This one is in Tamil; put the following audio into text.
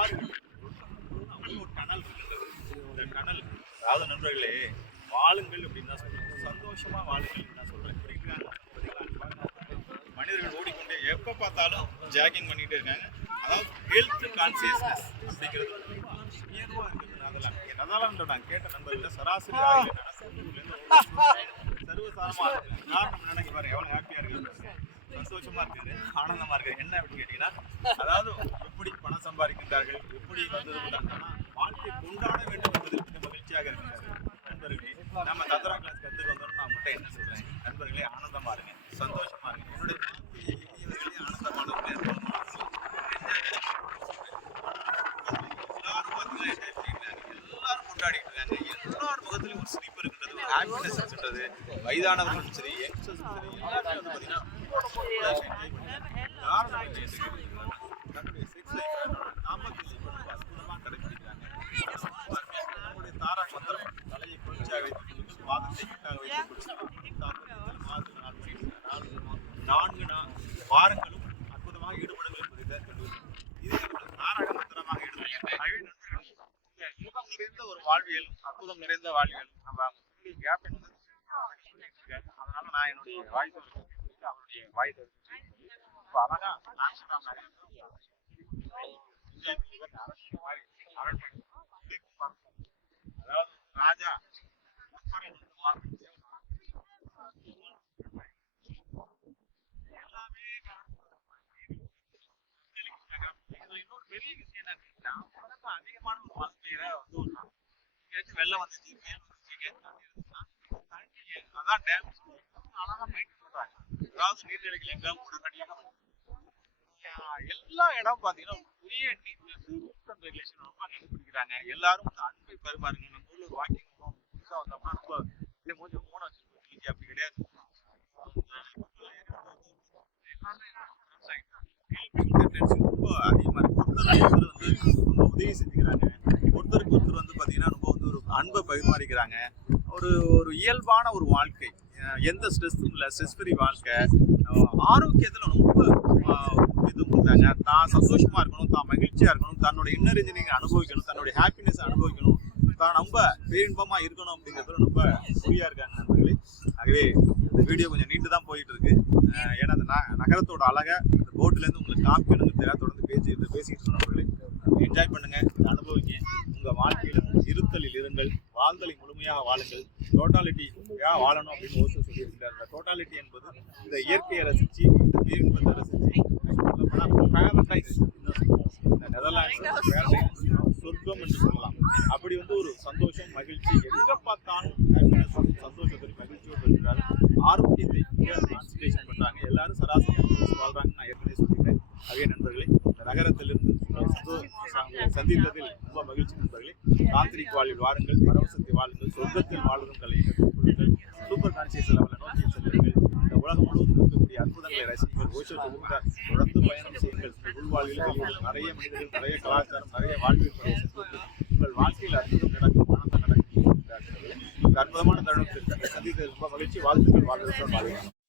ஆறுகள் ஒரு டனல் இருக்கின்றது. இந்த டனல் அதாவது நண்பர்களே, வாழுங்கள் அப்படின்னு தான் சொல்றேன், சந்தோஷமா வாழுங்கள் அப்படின்னு தான் சொல்றேன். மனிதர்கள் ஓடிக்கொண்டே எப்ப பார்த்தாலும் ஜாகிங் பண்ணிட்டே இருக்காங்க. அதாவது ஹெல்த் கான்சியஸ்னஸ் அப்படிங்கிறது உயர்வா இருக்குது. அதெல்லாம் நான் கேட்ட நண்பர்கள் சராசரி ஆயுள் சர்வசாரமா காரணம் என்னன்னு பாருங்க, எவ்வளவு ஹாப்பியா இருக்கு, சந்தோஷமா இருக்காரு, ஆனந்தமா இருக்காரு. என்ன அப்படின்னு கேட்டீங்கன்னா, அதாவது எப்படி பணம் சம்பாதிக்கின்றார்கள், எப்படி வாழ்க்கை கொண்டாட வேண்டும் என்பதற்கு மகிழ்ச்சியாக இருக்கிறார்கள். நண்பர்களே, நம்ம தத்ரா கிளாஸ் கத்துக்கு வந்தோம்னு நான் உங்கள்கிட்ட என்ன சொல்றேன், நண்பர்களே ஆனந்தமா இருங்க, சந்தோஷமா இருங்க. என்னுடைய இளைஞர்களே ஆனந்தமானவர்களே, எல்லாரும் எல்லாரும் கொண்டாடிட்டு இருக்காங்க. எல்லார் முகத்திலும் ஒரு சிரிப்பு இருக்கின்றது, ஒரு ஹாப்பினஸ் இருக்கின்றது. வயதானவர்களும் சரி, யங்ஸ்டர்ஸும் சரி, எல்லாருமே வந்து பாத்தீங்கன்னா தாரக மந்திரம் தலையை குளிர்ச்சியாக வைத்துக் பாதத்தை கிட்டாக வைத்து 4 வாரங்களும் அற்புதமாக ஈடுபடுங்கள் என்பதை இதே தாரக மந்திரமாக இன்பம் நிறைந்த ஒரு வாழ்வியல், அற்புதம் நிறைந்த வாழ்வியல். நம்ம கேப் அதனால நான் என்னுடைய வாய்ஸ் அவருடைய வாய்ஸ் அழகா அதாவது ராஜா எல்லாமே இன்னொரு பெரிய விஷயம் என்னன்னா, அதிகமான ஒரு வாழ்க்கையில வந்து ஒரு வெள்ளம் வந்துச்சு, அதான் டேம் அழகா மெயின்டைன் பண்றாங்க. அதாவது நீர்நிலைகள் எங்க உடனடியாக எல்லா இடம் பாத்தீங்கன்னா பெரிய நீட்னஸ், ரூல்ஸ் அண்ட் ரெகுலேஷன் ரொம்ப கண்டுபிடிக்கிறாங்க. எல்லாரும் அந்த அன்பை பரிமாறுங்க. நம்ம ஊர்ல ஒரு வாக்கிங் புதுசா வந்தோம்னா ரொம்ப கொஞ்சம் மூணு வச்சு அப்படி கிடையாது. ரொம்ப அதிகமா இருக்கு. ஒருத்தர் வந்து ரொம்ப உதவி செஞ்சுக்கிறாங்க, ஒருத்தருக்கு ஒருத்தர் வந்து பாத்தீங்கன்னா ரொம்ப வந்து ஒரு அன்பை பரிமாறிக்கிறாங்க. ஒரு ஒரு இயல்பான ஒரு வாழ்க்கை, எந்த ஸ்ட்ரெஸ்ஸும் இல்லை, ஸ்ட்ரெஸ் ஃப்ரீ வாழ்க்கை. ஆரோக்கியத்தில் ரொம்ப முக்கியத்துவம் கொடுத்தாங்க. தான் சந்தோஷமா இருக்கணும், தான் மகிழ்ச்சியா இருக்கணும், தன்னோட இன்னர் இன்ஜினியரிங் அனுபவிக்கணும், தன்னுடைய ஹாப்பினஸ் அனுபவிக்கணும், தான் ரொம்ப பேரின்பமா இருக்கணும் அப்படிங்கிறதுல ரொம்ப குறியா இருக்காங்க நண்பர்களே. ஆகவே இந்த வீடியோ கொஞ்சம் நீண்டு தான் போயிட்டு இருக்கு. ஏன்னா அந்த நகரத்தோட அழகை இந்த போட்லேருந்து உங்களுக்கு காமிக்கணுங்கிறதுக்காக தொடர்ந்து பேசிட்டு இருக்கோம் நண்பர்களே. என்ஜாய் பண்ணுங்க, அனுபவிங்க. உங்க வாழ்க்கையில இருத்தலில் இருங்கள், வாழ்தலை முழுமையாக வாழுங்கள். டோட்டாலிட்டியாக வாழணும் அப்படின்னு ஓசோ சொல்லியிருக்கிறார். இந்த டோட்டாலிட்டி என்பது இந்த இயற்கையை ரசிச்சு, இந்த பேரின்பத்தை ரசிச்சு, பேரடைஸ், இந்த நெதர்லாண்ட்ஸ் பேரடைஸ் சொர்க்கம் என்று சொல்லலாம். அப்படி வந்து ஒரு சந்தோஷம், மகிழ்ச்சி, எங்க பார்த்தாலும் சந்தோஷத்தில் மகிழ்ச்சியோடு இருக்கிறாரு. ஆரோக்கியத்தை கான்சன்ட்ரேஷன் பண்றாங்க. எல்லாரும் சராசரி வாழ்றாங்கன்னு நான் ஏற்கனவே சொல்லிட்டேன். அதே நண்பர்களே, இந்த நகரத்திலிருந்து சந்தித்ததில் ரொம்ப மகிழ்ச்சி நண்பர்களே. தாந்திரிக் வாழ்வில் வாருங்கள், பரவசத்தை வாழுங்கள், சொர்க்கத்தில் வாழும் கலையை கற்றுக்கொள்ளுங்கள், சூப்பர் கான்சியஸ் லெவலில் நோக்கி செல்லுங்கள். இந்த உலகம் முழுவதும் இருக்கக்கூடிய அற்புதங்களை ரசிங்கள். ஓஷோ சொல்லுங்கள், தொடர்ந்து பயணம் செய்யுங்கள். உள்வாழ்வில் நிறைய மனிதர்கள், நிறைய கலாச்சாரம், நிறைய வாழ்வியல் முறையை உங்கள் வாழ்க்கையில் அற்புதம் நடக்கும், ஆனந்தம் நடக்கும். அற்புதமான தருணத்தில் சந்தித்தது ரொம்ப மகிழ்ச்சி. வாழ்த்துக்கள், வாழ்க்கை வாழ்க்கை.